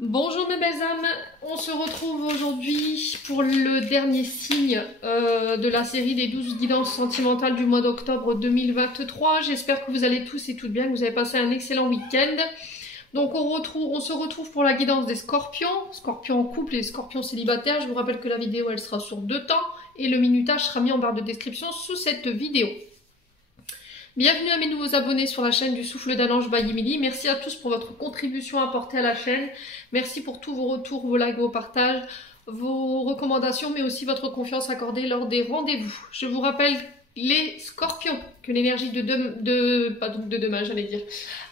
Bonjour mes belles âmes, on se retrouve aujourd'hui pour le dernier signe de la série des 12 guidances sentimentales du mois d'octobre 2023. J'espère que vous allez tous et toutes bien, que vous avez passé un excellent week-end. Donc on se retrouve pour la guidance des scorpions, scorpions en couple et scorpions célibataires. Je vous rappelle que la vidéo elle sera sur 2 temps et le minutage sera mis en barre de description sous cette vidéo. Bienvenue à mes nouveaux abonnés sur la chaîne du Souffle d'un Ange by Emily. Merci à tous pour votre contribution apportée à la chaîne. Merci pour tous vos retours, vos likes, vos partages, vos recommandations, mais aussi votre confiance accordée lors des rendez-vous. Je vous rappelle les scorpions que l'énergie de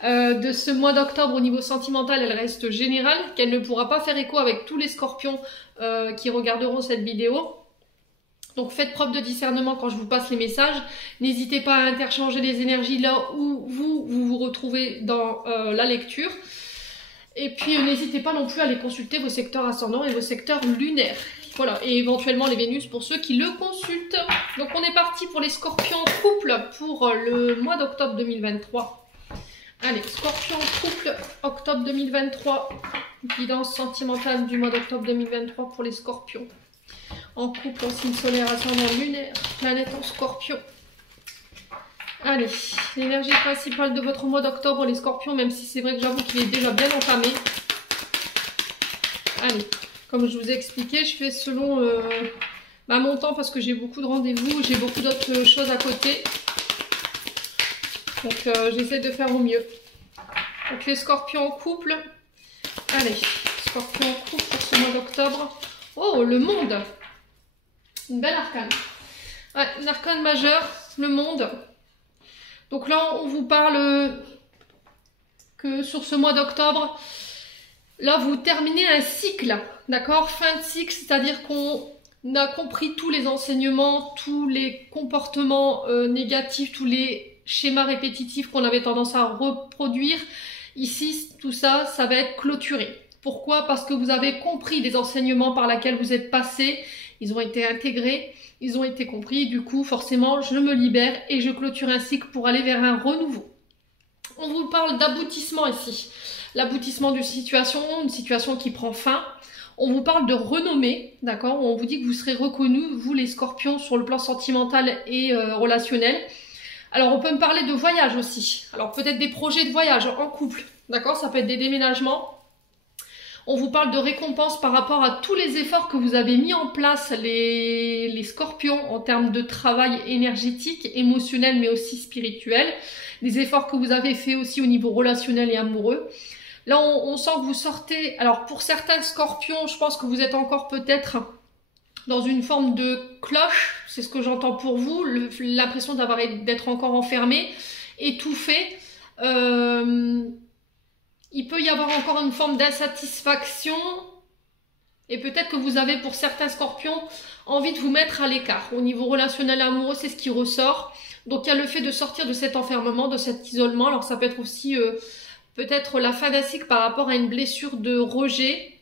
ce mois d'octobre au niveau sentimental, elle reste générale, qu'elle ne pourra pas faire écho avec tous les scorpions qui regarderont cette vidéo. Donc faites preuve de discernement quand je vous passe les messages. N'hésitez pas à interchanger les énergies là où vous retrouvez dans la lecture. Et puis n'hésitez pas non plus à aller consulter vos secteurs ascendants et vos secteurs lunaires. Voilà, et éventuellement les Vénus pour ceux qui le consultent. Donc on est parti pour les scorpions couple pour le mois d'octobre 2023. Allez, scorpion couple, octobre 2023. Guidance sentimentale du mois d'octobre 2023 pour les scorpions. En couple, en signe solaire, ascendant lunaire, planète en scorpion. Allez, l'énergie principale de votre mois d'octobre, les scorpions, même si c'est vrai que j'avoue qu'il est déjà bien entamé. Allez, comme je vous ai expliqué, je fais selon mon temps parce que j'ai beaucoup de rendez-vous, j'ai beaucoup d'autres choses à côté. Donc j'essaie de faire au mieux. Donc les scorpions en couple. Allez, scorpions en couple pour ce mois d'octobre. Oh, le monde! Une belle arcane. Ouais, une arcane majeure, le monde. Donc là, on vous parle que sur ce mois d'octobre, là, vous terminez un cycle, d'accord? Fin de cycle, c'est-à-dire qu'on a compris tous les enseignements, tous les comportements négatifs, tous les schémas répétitifs qu'on avait tendance à reproduire. Ici, tout ça, ça va être clôturé. Pourquoi? Parce que vous avez compris les enseignements par lesquels vous êtes passé. Ils ont été intégrés, ils ont été compris, du coup forcément je me libère et je clôture un cycle pour aller vers un renouveau. On vous parle d'aboutissement ici, l'aboutissement d'une situation, une situation qui prend fin. On vous parle de renommée, d'accord? On vous dit que vous serez reconnus, vous les scorpions, sur le plan sentimental et relationnel. Alors on peut me parler de voyage aussi, alors peut-être des projets de voyage en couple, d'accord? Ça peut être des déménagements. On vous parle de récompense par rapport à tous les efforts que vous avez mis en place, les scorpions, en termes de travail énergétique, émotionnel, mais aussi spirituel. Les efforts que vous avez fait aussi au niveau relationnel et amoureux. Là, on sent que vous sortez... Alors, pour certains scorpions, je pense que vous êtes encore peut-être dans une forme de cloche. C'est ce que j'entends pour vous. L'impression d'être encore enfermé, étouffé. Il peut y avoir encore une forme d'insatisfaction et peut-être que vous avez pour certains scorpions envie de vous mettre à l'écart. Au niveau relationnel et amoureux, c'est ce qui ressort. Donc il y a le fait de sortir de cet enfermement, de cet isolement. Alors ça peut être aussi peut-être la fin d'un cycle par rapport à une blessure de rejet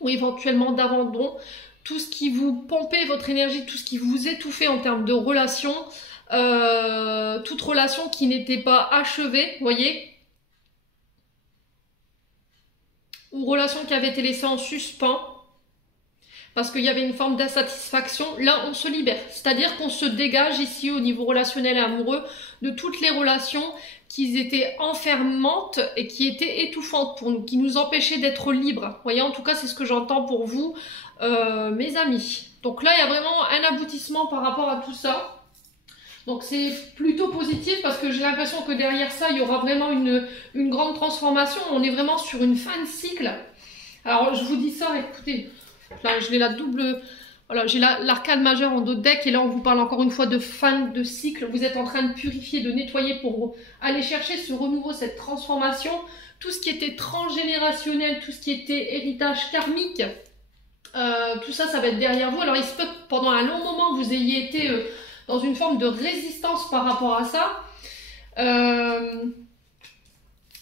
ou éventuellement d'abandon. Tout ce qui vous pompait votre énergie, tout ce qui vous étouffait en termes de relations, toute relation qui n'était pas achevée, vous voyez, ou relation qui avait été laissée en suspens parce qu'il y avait une forme d'insatisfaction, là on se libère. C'est-à-dire qu'on se dégage ici au niveau relationnel et amoureux de toutes les relations qui étaient enfermantes et qui étaient étouffantes pour nous, qui nous empêchaient d'être libres. Vous voyez, en tout cas c'est ce que j'entends pour vous, mes amis. Donc là il y a vraiment un aboutissement par rapport à tout ça. Donc c'est plutôt positif parce que j'ai l'impression que derrière ça, il y aura vraiment une grande transformation. On est vraiment sur une fin de cycle. Alors je vous dis ça, écoutez, là je l'ai la double... Voilà, j'ai l'arcane majeure en dos de deck et là on vous parle encore une fois de fin de cycle. Vous êtes en train de purifier, de nettoyer pour aller chercher ce renouveau, cette transformation. Tout ce qui était transgénérationnel, tout ce qui était héritage karmique, tout ça, ça va être derrière vous. Alors il se peut que pendant un long moment vous ayez été... dans une forme de résistance par rapport à ça.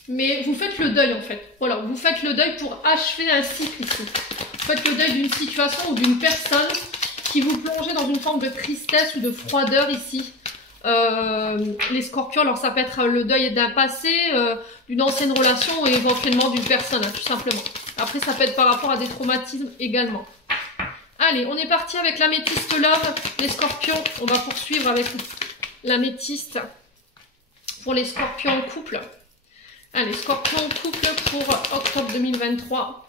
Mais vous faites le deuil en fait. Voilà, vous faites le deuil pour achever un cycle ici. Vous faites le deuil d'une situation ou d'une personne qui vous plongeait dans une forme de tristesse ou de froideur ici. Les scorpions, alors ça peut être le deuil d'un passé, d'une ancienne relation ou éventuellement d'une personne, hein, tout simplement. Après, ça peut être par rapport à des traumatismes également. Allez, on est parti avec l'améthyste love, les scorpions. On va poursuivre avec l'améthyste pour les scorpions en couple. Allez, scorpions en couple pour octobre 2023.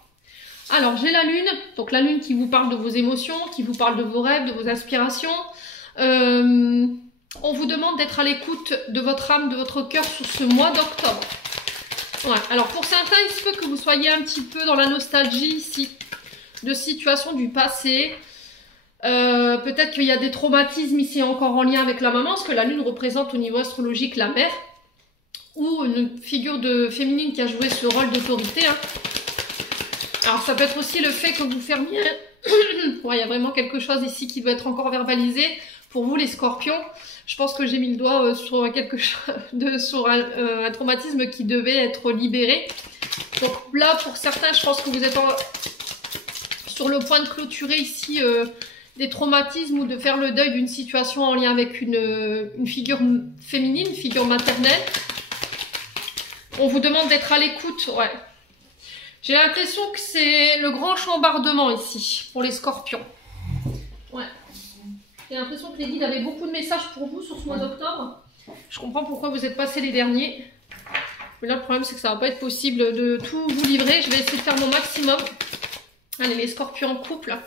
Alors, j'ai la lune. Donc, la lune qui vous parle de vos émotions, qui vous parle de vos rêves, de vos aspirations. On vous demande d'être à l'écoute de votre âme, de votre cœur sur ce mois d'octobre. Ouais. Alors, pour certains, il se peut que vous soyez un petit peu dans la nostalgie ici, de situations du passé. Peut-être qu'il y a des traumatismes ici encore en lien avec la maman, parce que la lune représente au niveau astrologique la mère, ou une figure féminine qui a joué ce rôle d'autorité. Hein. Alors ça peut être aussi le fait que vous fermiez... ouais, il y a vraiment quelque chose ici qui doit être encore verbalisé. Pour vous les scorpions, je pense que j'ai mis le doigt sur quelque chose sur un traumatisme qui devait être libéré. Donc là, pour certains, je pense que vous êtes sur le point de clôturer ici des traumatismes ou de faire le deuil d'une situation en lien avec une figure féminine, une figure maternelle. On vous demande d'être à l'écoute, ouais. J'ai l'impression que c'est le grand chambardement ici, pour les scorpions. Ouais. J'ai l'impression que les guides avaient beaucoup de messages pour vous sur ce mois d'octobre. Je comprends pourquoi vous êtes passés les derniers. Mais là, le problème, c'est que ça va pas être possible de tout vous livrer. Je vais essayer de faire mon maximum. Allez, les scorpions en couple.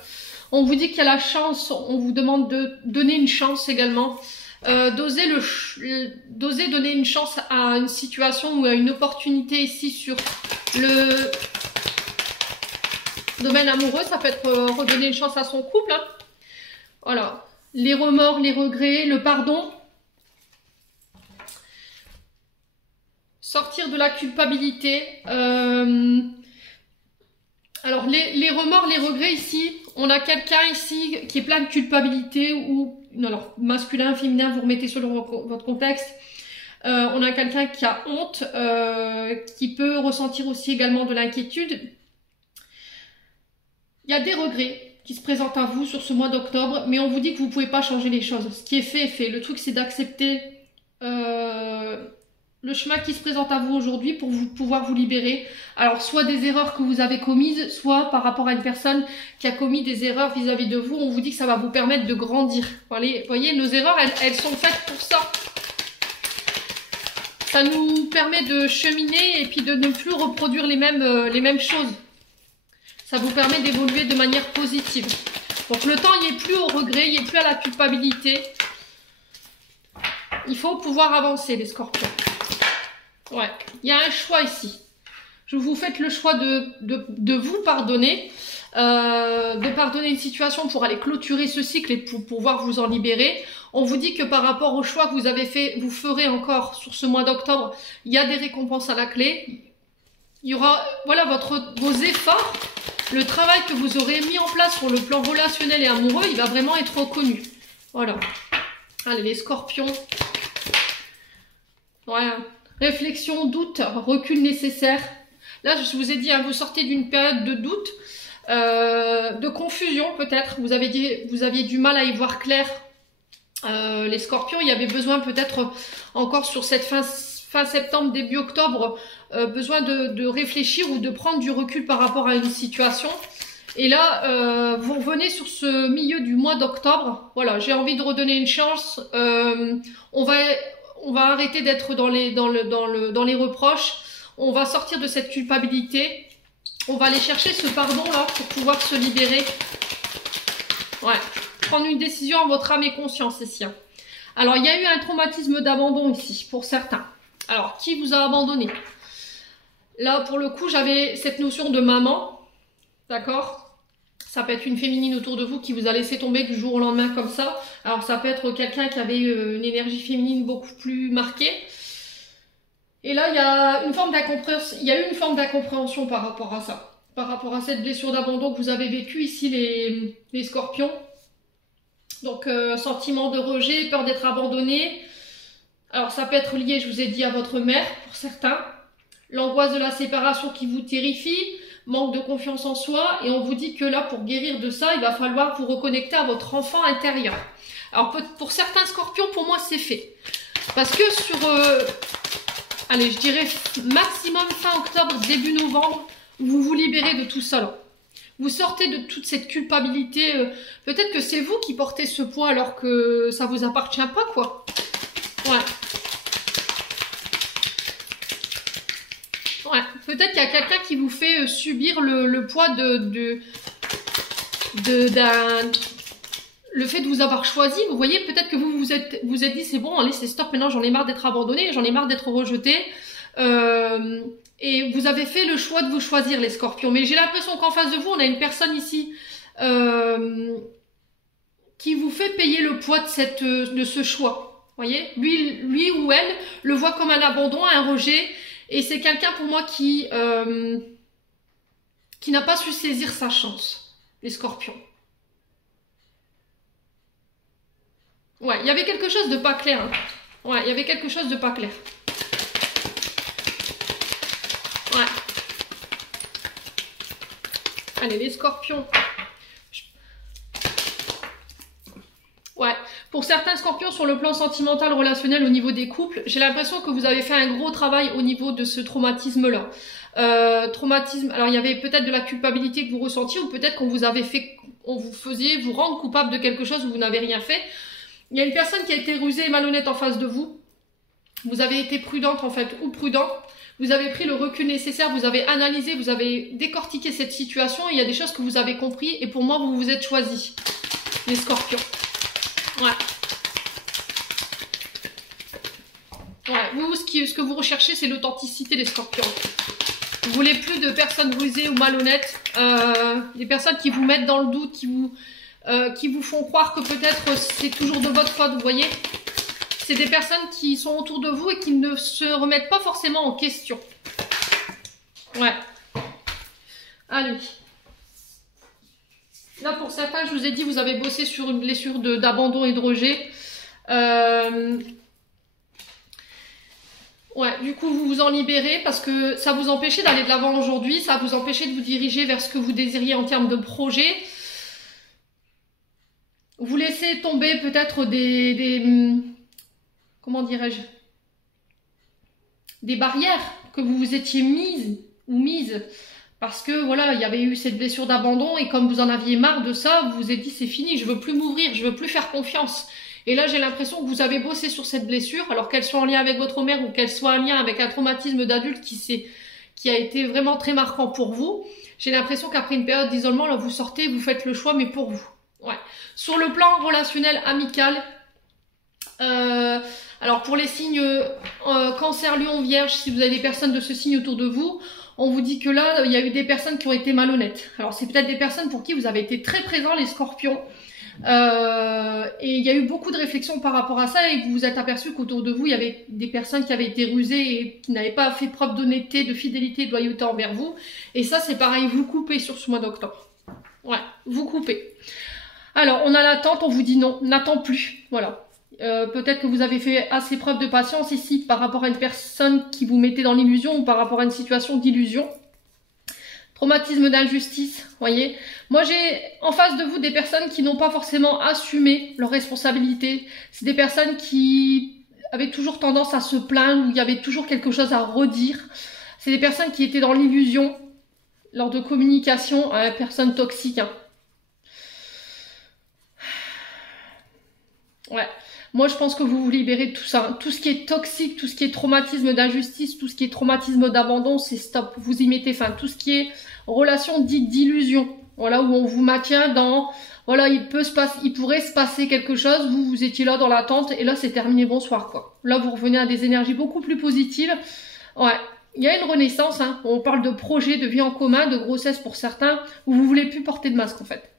On vous dit qu'il y a la chance. On vous demande de donner une chance également. D'oser donner une chance à une situation ou à une opportunité ici sur le domaine amoureux. Ça peut être redonner une chance à son couple. Hein. Voilà. Les remords, les regrets, le pardon. Sortir de la culpabilité. Alors, les remords, les regrets ici, on a quelqu'un ici qui est plein de culpabilité ou, alors, masculin, féminin, vous remettez sur votre contexte. On a quelqu'un qui a honte, qui peut ressentir aussi également de l'inquiétude. Il y a des regrets qui se présentent à vous sur ce mois d'octobre, mais on vous dit que vous ne pouvez pas changer les choses. Ce qui est fait est fait. Le truc, c'est d'accepter le chemin qui se présente à vous aujourd'hui pour pouvoir vous libérer. Alors, soit des erreurs que vous avez commises, soit par rapport à une personne qui a commis des erreurs vis-à-vis de vous. On vous dit que ça va vous permettre de grandir. Vous voyez, nos erreurs, elles sont faites pour ça. Ça nous permet de cheminer et puis de ne plus reproduire les mêmes choses. Ça vous permet d'évoluer de manière positive. Donc, le temps, il n'est plus au regret, il n'est plus à la culpabilité. Il faut pouvoir avancer, les scorpions. Ouais, il y a un choix ici. Vous faites le choix de vous pardonner, de pardonner une situation pour aller clôturer ce cycle et pour pouvoir vous en libérer. On vous dit que par rapport au choix que vous avez fait, vous ferez encore sur ce mois d'octobre, il y a des récompenses à la clé. Il y aura, voilà, vos efforts, le travail que vous aurez mis en place sur le plan relationnel et amoureux, il va vraiment être reconnu. Voilà. Allez, les scorpions. Voilà. Réflexion, doute, recul nécessaire. Là, je vous ai dit, hein, vous sortez d'une période de doute, de confusion peut-être. Vous aviez du mal à y voir clair. Les scorpions, il y avait besoin peut-être encore sur cette fin septembre, début octobre, besoin de réfléchir ou de prendre du recul par rapport à une situation. Et là, vous revenez sur ce milieu du mois d'octobre. Voilà, j'ai envie de redonner une chance. On va arrêter d'être dans les reproches. On va sortir de cette culpabilité. On va aller chercher ce pardon-là pour pouvoir se libérer. Ouais. Prendre une décision en votre âme et conscience ici. Alors, il y a eu un traumatisme d'abandon ici, pour certains. Alors, qui vous a abandonné? Là, pour le coup, j'avais cette notion de maman. D'accord? Ça peut être une féminine autour de vous qui vous a laissé tomber du jour au lendemain comme ça. Alors, ça peut être quelqu'un qui avait une énergie féminine beaucoup plus marquée. Et là, il y a eu une forme d'incompréhension par rapport à ça. Par rapport à cette blessure d'abandon que vous avez vécue ici, les scorpions. Donc, sentiment de rejet, peur d'être abandonné. Alors, ça peut être lié, je vous ai dit, à votre mère, pour certains. L'angoisse de la séparation qui vous terrifie. Manque de confiance en soi. Et on vous dit que là, pour guérir de ça, il va falloir vous reconnecter à votre enfant intérieur. Alors, pour certains scorpions, pour moi, c'est fait. Parce que sur... allez, je dirais maximum fin octobre, début novembre, Vous vous libérez de tout ça là. Vous sortez de toute cette culpabilité. Peut-être que c'est vous qui portez ce poids alors que ça vous appartient pas, quoi. Ouais. Ouais. Peut-être qu'il y a quelqu'un qui vous fait subir le poids le fait de vous avoir choisi. Vous voyez, peut-être que vous êtes dit, c'est bon, allez, c'est stop, maintenant j'en ai marre d'être abandonné, j'en ai marre d'être rejeté. Et vous avez fait le choix de vous choisir, les scorpions. Mais j'ai l'impression qu'en face de vous, on a une personne ici qui vous fait payer le poids de ce choix. Vous voyez, lui ou elle le voit comme un abandon, un rejet. Et c'est quelqu'un pour moi qui n'a pas su saisir sa chance, les scorpions. Ouais, il y avait quelque chose de pas clair. Hein. Ouais, il y avait quelque chose de pas clair. Ouais. Allez, les scorpions. Ouais. Pour certains scorpions, sur le plan sentimental, relationnel, au niveau des couples, j'ai l'impression que vous avez fait un gros travail au niveau de ce traumatisme-là. Traumatisme, alors il y avait peut-être de la culpabilité que vous ressentiez, ou peut-être qu'on vous avait fait, on vous faisait vous rendre coupable de quelque chose où vous n'avez rien fait. Il y a une personne qui a été rusée et malhonnête en face de vous. Vous avez été prudente en fait, ou prudent. Vous avez pris le recul nécessaire, vous avez analysé, vous avez décortiqué cette situation. Et il y a des choses que vous avez compris et pour moi, vous vous êtes choisis, les scorpions. Ouais. Ouais, vous, ce que vous recherchez, c'est l'authenticité, les scorpions. Vous voulez plus de personnes rusées ou malhonnêtes, des personnes qui vous mettent dans le doute, qui vous font croire que peut-être c'est toujours de votre faute, vous voyez. C'est des personnes qui sont autour de vous et qui ne se remettent pas forcément en question. Ouais. Allez. Là, pour certains, je vous ai dit, vous avez bossé sur une blessure d'abandon et de rejet. Ouais, du coup, vous vous en libérez parce que ça vous empêchait d'aller de l'avant aujourd'hui. Ça vous empêchait de vous diriger vers ce que vous désiriez en termes de projet. Vous laissez tomber peut-être comment dirais-je, des barrières que vous vous étiez mises parce que voilà, il y avait eu cette blessure d'abandon et comme vous en aviez marre de ça, vous vous êtes dit c'est fini, je veux plus m'ouvrir, je veux plus faire confiance. Et là, j'ai l'impression que vous avez bossé sur cette blessure, alors qu'elle soit en lien avec votre mère ou qu'elle soit en lien avec un traumatisme d'adulte qui a été vraiment très marquant pour vous. J'ai l'impression qu'après une période d'isolement, là, vous sortez, vous faites le choix, mais pour vous. Ouais. Sur le plan relationnel, amical, alors pour les signes Cancer, Lion, Vierge, si vous avez des personnes de ce signe autour de vous, on vous dit que là, il y a eu des personnes qui ont été malhonnêtes. Alors c'est peut-être des personnes pour qui vous avez été très présents, les scorpions. Et il y a eu beaucoup de réflexions par rapport à ça et vous vous êtes aperçu qu'autour de vous, il y avait des personnes qui avaient été rusées et qui n'avaient pas fait preuve d'honnêteté, de fidélité, de loyauté envers vous. Et ça, c'est pareil, vous coupez sur ce mois d'octobre. Ouais, vous coupez. Alors, on a l'attente, on vous dit non, n'attends plus. Voilà. Peut-être que vous avez fait assez preuve de patience ici par rapport à une personne qui vous mettait dans l'illusion ou par rapport à une situation d'illusion. Traumatisme d'injustice, voyez. Moi, j'ai en face de vous des personnes qui n'ont pas forcément assumé leurs responsabilités. C'est des personnes qui avaient toujours tendance à se plaindre, où il y avait toujours quelque chose à redire. C'est des personnes qui étaient dans l'illusion lors de communication, personnes toxiques. Hein. Ouais. Moi, je pense que vous vous libérez de tout ça. Tout ce qui est toxique, tout ce qui est traumatisme d'injustice, tout ce qui est traumatisme d'abandon, c'est stop. Vous y mettez fin. Tout ce qui est relation dite d'illusion, voilà, où on vous maintient dans, voilà, il pourrait se passer quelque chose, vous étiez là dans l'attente, et là, c'est terminé, bonsoir, quoi. Là, vous revenez à des énergies beaucoup plus positives. Ouais. Il y a une renaissance, hein. On parle de projet, de vie en commun, de grossesse pour certains, où vous voulez plus porter de masque, en fait.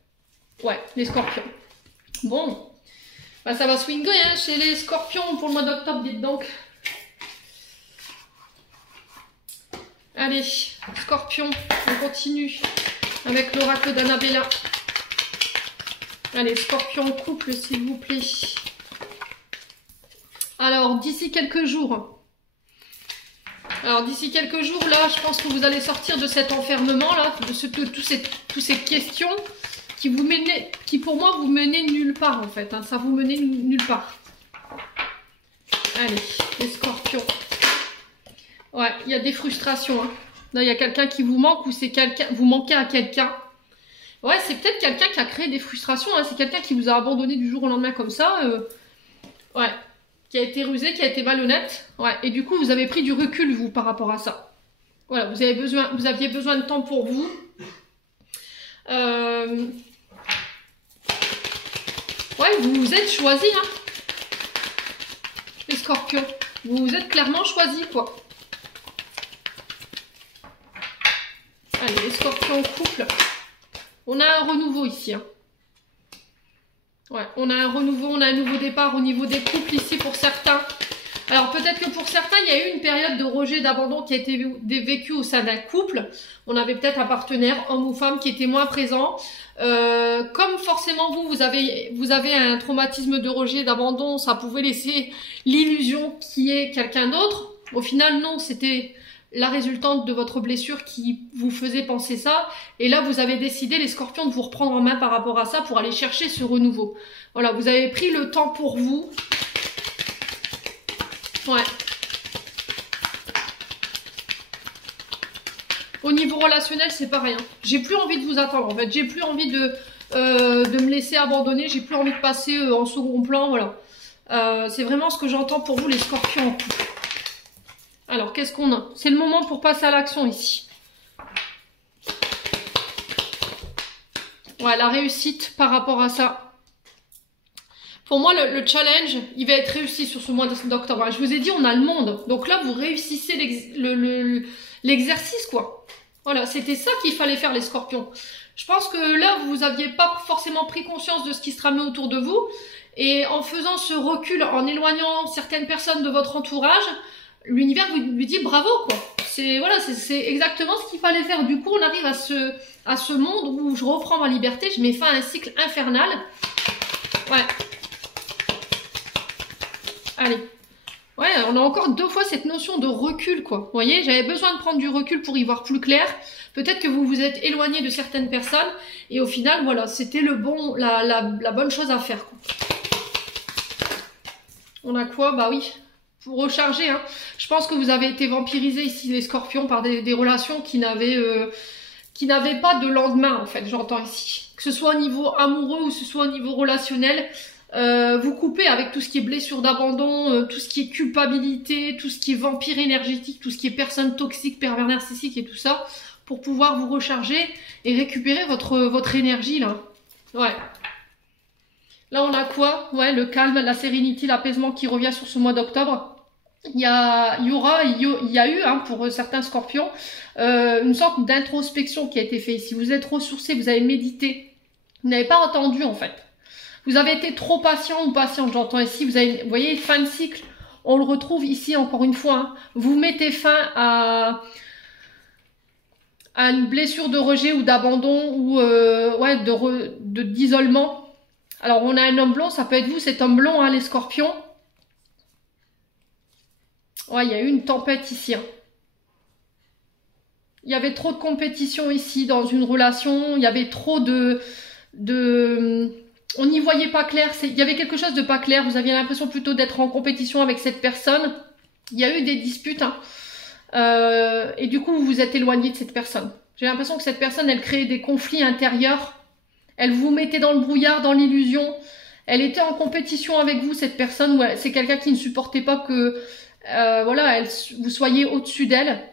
Ouais, les scorpions. Bon. Bah, ça va swinguer hein, chez les scorpions pour le mois d'octobre, dites donc. Allez, scorpion, on continue avec l'oracle d'Annabella. Allez, scorpion couple, s'il vous plaît. Alors, d'ici quelques jours. Alors, d'ici quelques jours, là, je pense que vous allez sortir de cet enfermement, là, de toutes ces questions qui pour moi vous menez nulle part en fait, hein. Ça vous menez nulle part. Allez, les scorpions. Ouais, il y a des frustrations, hein. Là, il y a quelqu'un qui vous manque ou c'est quelqu'un, vous manquez à quelqu'un. Ouais, c'est peut-être quelqu'un qui a créé des frustrations. Hein. C'est quelqu'un qui vous a abandonné du jour au lendemain comme ça. Ouais, qui a été rusé, qui a été malhonnête. Ouais, et du coup, vous avez pris du recul, vous, par rapport à ça. Voilà, vous aviez besoin de temps pour vous. Ouais, vous vous êtes choisi, hein. Les scorpions. Vous vous êtes clairement choisi, quoi. Allez, les scorpions en couple. On a un renouveau ici, hein. Ouais, on a un renouveau, on a un nouveau départ au niveau des couples ici pour certains. Alors peut-être que pour certains, il y a eu une période de rejet, d'abandon qui a été vécue au sein d'un couple. On avait peut-être un partenaire, homme ou femme, qui était moins présent. Comme forcément vous avez un traumatisme de rejet, d'abandon, ça pouvait laisser l'illusion qu'il y ait quelqu'un d'autre. Au final, non, c'était la résultante de votre blessure qui vous faisait penser ça. Et là, vous avez décidé, les scorpions, de vous reprendre en main par rapport à ça pour aller chercher ce renouveau. Voilà, vous avez pris le temps pour vous. Ouais. Au niveau relationnel, c'est pareil. Hein. J'ai plus envie de vous attendre, en fait. J'ai plus envie de me laisser abandonner. J'ai plus envie de passer en second plan, voilà. C'est vraiment ce que j'entends pour vous, les scorpions en couple. Alors, qu'est-ce qu'on a? C'est le moment pour passer à l'action ici. Ouais, la réussite par rapport à ça. Pour moi, le challenge, il va être réussi sur ce mois d'octobre. Je vous ai dit, on a le monde. Donc là, vous réussissez l'exercice, quoi. Voilà, c'était ça qu'il fallait faire, les scorpions. Je pense que là, vous n'aviez pas forcément pris conscience de ce qui se tramait autour de vous. Et en faisant ce recul, en éloignant certaines personnes de votre entourage, l'univers lui dit bravo, quoi. C'est voilà, c'est exactement ce qu'il fallait faire. Du coup, on arrive à ce monde où je reprends ma liberté, je mets fin à un cycle infernal. Ouais. Allez. Ouais, on a encore 2 fois cette notion de recul, quoi. Vous voyez, j'avais besoin de prendre du recul pour y voir plus clair. Peut-être que vous vous êtes éloigné de certaines personnes. Et au final, voilà, c'était la bonne chose à faire, quoi. On a quoi? Bah oui, pour recharger, hein. Je pense que vous avez été vampirisés ici, les scorpions, par des relations qui n'avaient pas de lendemain, en fait, j'entends ici. Que ce soit au niveau amoureux ou que ce soit au niveau relationnel. Vous coupez avec tout ce qui est blessure d'abandon, tout ce qui est culpabilité, tout ce qui est vampire énergétique, tout ce qui est personne toxique, pervers narcissique et tout ça, pour pouvoir vous recharger et récupérer votre énergie, là. Ouais. Là, on a quoi? Ouais, le calme, la sérénité, l'apaisement qui revient sur ce mois d'octobre. Il y a eu, hein, pour certains scorpions, une sorte d'introspection qui a été faite. Si vous êtes ressourcé, vous avez médité, vous n'avez pas attendu, en fait. Vous avez été trop patient ou patiente, j'entends ici. Vous voyez, fin de cycle, on le retrouve ici encore une fois. Hein. Vous mettez fin à une blessure de rejet ou d'abandon ou ouais, d'isolement. Alors, on a un homme blond, ça peut être vous, cet homme blond, hein, les scorpions. Ouais, il y a eu une tempête ici. Hein. Il y avait trop de compétition ici dans une relation. Il y avait trop on n'y voyait pas clair, il y avait quelque chose de pas clair, vous aviez l'impression plutôt d'être en compétition avec cette personne. Il y a eu des disputes, hein. Et du coup vous vous êtes éloigné de cette personne. J'ai l'impression que cette personne, elle créait des conflits intérieurs, elle vous mettait dans le brouillard, dans l'illusion, elle était en compétition avec vous, cette personne, ouais, c'est quelqu'un qui ne supportait pas que voilà, vous soyez au-dessus d'elle,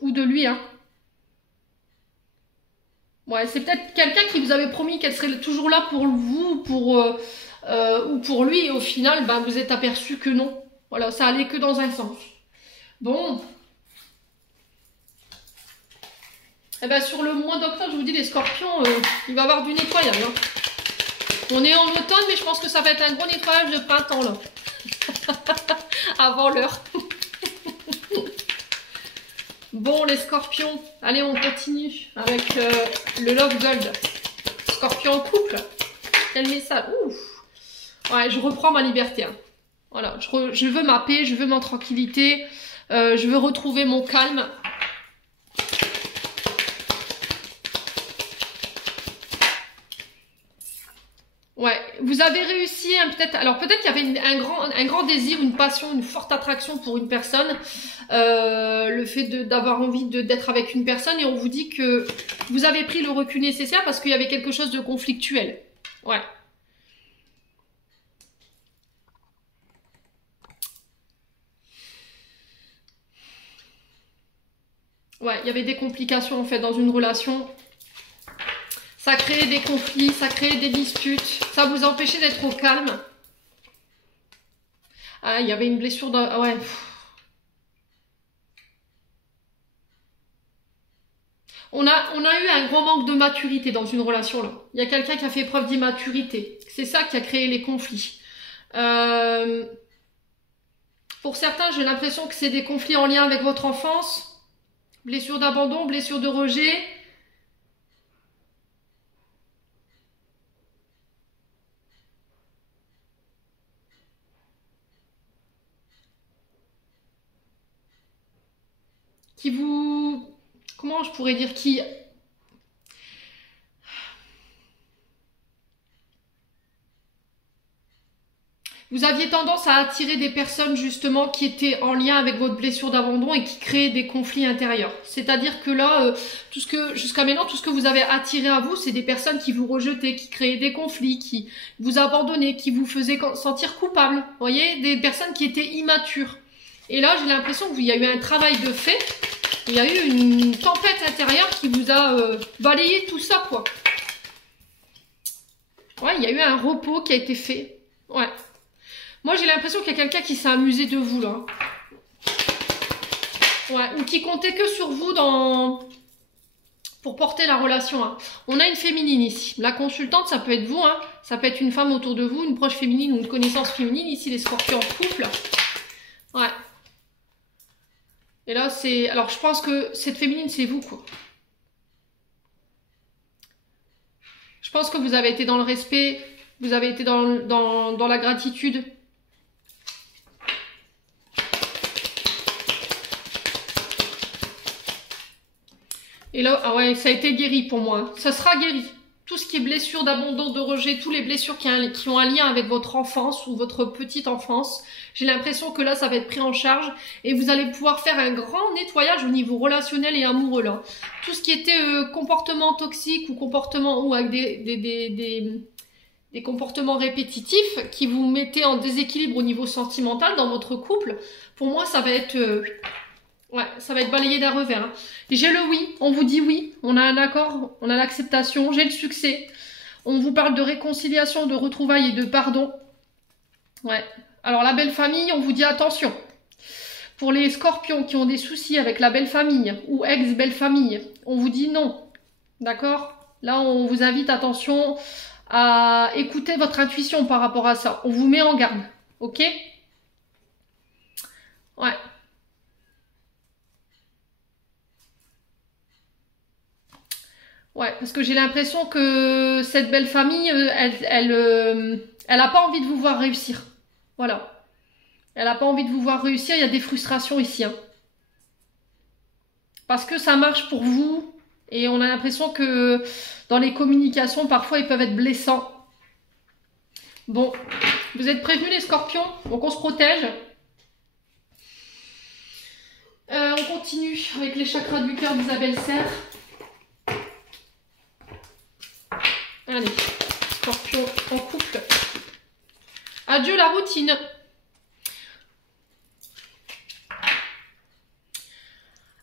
ou de lui, hein. Ouais, c'est peut-être quelqu'un qui vous avait promis qu'elle serait toujours là pour vous, ou pour lui, et au final, ben, vous êtes aperçu que non. Voilà, ça allait que dans un sens. Bon. Eh ben, sur le mois d'octobre, je vous dis, les scorpions, il va y avoir du nettoyage. Hein. On est en automne, mais je pense que ça va être un gros nettoyage de printemps, là. Avant l'heure. Bon, les scorpions, allez, on continue avec le Love Gold. Scorpion en couple. Quel message. Ouf. Ouais, je reprends ma liberté. Hein. Voilà, je veux ma paix, je veux ma tranquillité. Je veux retrouver mon calme. Ouais, vous avez réussi, hein, peut-être. Alors peut-être qu'il y avait un grand désir, une passion, une forte attraction pour une personne, le fait d'avoir envie d'être avec une personne, et on vous dit que vous avez pris le recul nécessaire parce qu'il y avait quelque chose de conflictuel. Ouais. Ouais, il y avait des complications en fait dans une relation. Ça créait des conflits, ça créait des disputes, ça vous empêchait d'être au calme. Ah, il y avait une blessure dans... Ah ouais. On a eu un grand manque de maturité dans une relation là. Il y a quelqu'un qui a fait preuve d'immaturité. C'est ça qui a créé les conflits. Pour certains, j'ai l'impression que c'est des conflits en lien avec votre enfance. Blessure d'abandon, blessure de rejet. Qui vous... Comment je pourrais dire qui... Vous aviez tendance à attirer des personnes justement qui étaient en lien avec votre blessure d'abandon et qui créaient des conflits intérieurs. C'est-à-dire que là, jusqu'à maintenant, tout ce que vous avez attiré à vous, c'est des personnes qui vous rejetaient, qui créaient des conflits, qui vous abandonnaient, qui vous faisaient sentir coupable. Vous voyez, des personnes qui étaient immatures. Et là, j'ai l'impression qu'il y a eu un travail de fait. Il y a eu une tempête intérieure qui vous a balayé tout ça, quoi. Ouais, il y a eu un repos qui a été fait. Ouais. Moi, j'ai l'impression qu'il y a quelqu'un qui s'est amusé de vous, là. Ouais, ou qui comptait que sur vous pour porter la relation. Hein. On a une féminine ici. La consultante, ça peut être vous. Hein. Ça peut être une femme autour de vous, une proche féminine ou une connaissance féminine. Ici, les scorpions en couple. Ouais. Et là, c'est... Alors, je pense que cette féminine, c'est vous, quoi. Je pense que vous avez été dans le respect. Vous avez été dans la gratitude. Et là, ah ouais, ça a été guéri pour moi. Ça sera guéri. Tout ce qui est blessure d'abandon, de rejet, toutes les blessures qui ont un lien avec votre enfance ou votre petite enfance, j'ai l'impression que là, ça va être pris en charge et vous allez pouvoir faire un grand nettoyage au niveau relationnel et amoureux là. Tout ce qui était comportement toxique ou comportement ou avec des comportements répétitifs qui vous mettaient en déséquilibre au niveau sentimental dans votre couple, pour moi, ça va être... ouais, ça va être balayé d'un revers. Hein. J'ai le oui, on vous dit oui, on a un accord, on a l'acceptation, j'ai le succès. On vous parle de réconciliation, de retrouvailles et de pardon. Ouais. Alors la belle famille, on vous dit attention. Pour les scorpions qui ont des soucis avec la belle famille ou ex-belle famille, on vous dit non. D'accord? Là, on vous invite, attention, à écouter votre intuition par rapport à ça. On vous met en garde. Ok? Ouais. Ouais, parce que j'ai l'impression que cette belle famille, elle a pas envie de vous voir réussir. Voilà. Elle a pas envie de vous voir réussir, il y a des frustrations ici. Hein. Parce que ça marche pour vous, et on a l'impression que dans les communications, parfois, ils peuvent être blessants. Bon, vous êtes prévenus les scorpions, donc on se protège. On continue avec les chakras du cœur d'Isabelle Serre. Allez, scorpion en couple. Adieu la routine.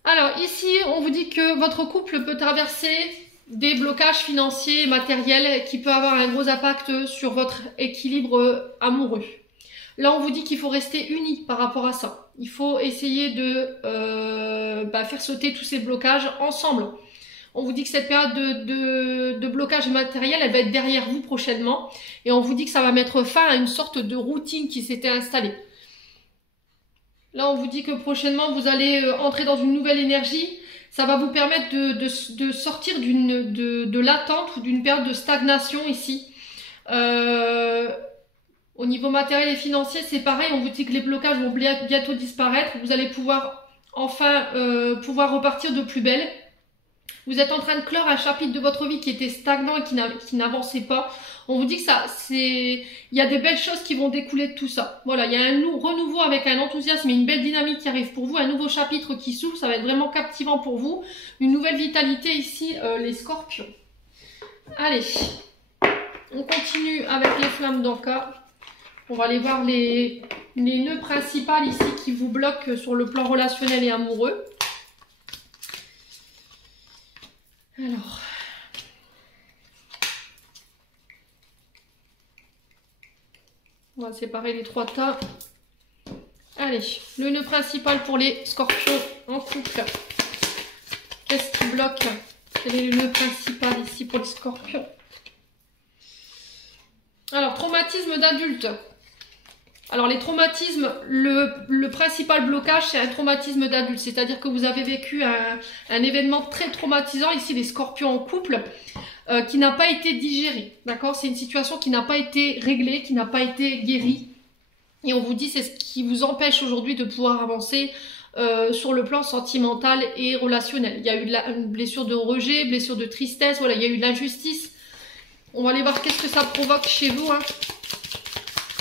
Alors ici, on vous dit que votre couple peut traverser des blocages financiers et matériels qui peuvent avoir un gros impact sur votre équilibre amoureux. Là, on vous dit qu'il faut rester unis par rapport à ça. Il faut essayer de faire sauter tous ces blocages ensemble. On vous dit que cette période de blocage matériel, elle va être derrière vous prochainement. Et on vous dit que ça va mettre fin à une sorte de routine qui s'était installée. Là, on vous dit que prochainement, vous allez entrer dans une nouvelle énergie. Ça va vous permettre de sortir de l'attente ou d'une période de stagnation ici. Au niveau matériel et financier, c'est pareil. On vous dit que les blocages vont bientôt disparaître. Vous allez pouvoir enfin pouvoir repartir de plus belle. Vous êtes en train de clore un chapitre de votre vie qui était stagnant et qui n'avançait pas. On vous dit que il y a des belles choses qui vont découler de tout ça. Voilà, il y a un renouveau avec un enthousiasme et une belle dynamique qui arrive pour vous, un nouveau chapitre qui s'ouvre, ça va être vraiment captivant pour vous. Une nouvelle vitalité ici, les scorpions. Allez, on continue avec les flammes d'Anka. On va aller voir les nœuds principaux ici qui vous bloquent sur le plan relationnel et amoureux. Alors, on va séparer les 3 tas. Allez, le nœud principal pour les scorpions en couple. Qu'est-ce qui bloque? Quel est le nœud principal ici pour les scorpions? Alors, traumatisme d'adulte. Alors les traumatismes, le principal blocage, c'est un traumatisme d'adulte. C'est-à-dire que vous avez vécu un événement très traumatisant, ici les scorpions en couple, qui n'a pas été digéré. D'accord? C'est une situation qui n'a pas été réglée, qui n'a pas été guérie. Et on vous dit c'est ce qui vous empêche aujourd'hui de pouvoir avancer sur le plan sentimental et relationnel. Il y a eu une blessure de rejet, blessure de tristesse, voilà, il y a eu de l'injustice. On va aller voir qu'est-ce que ça provoque chez vous, hein.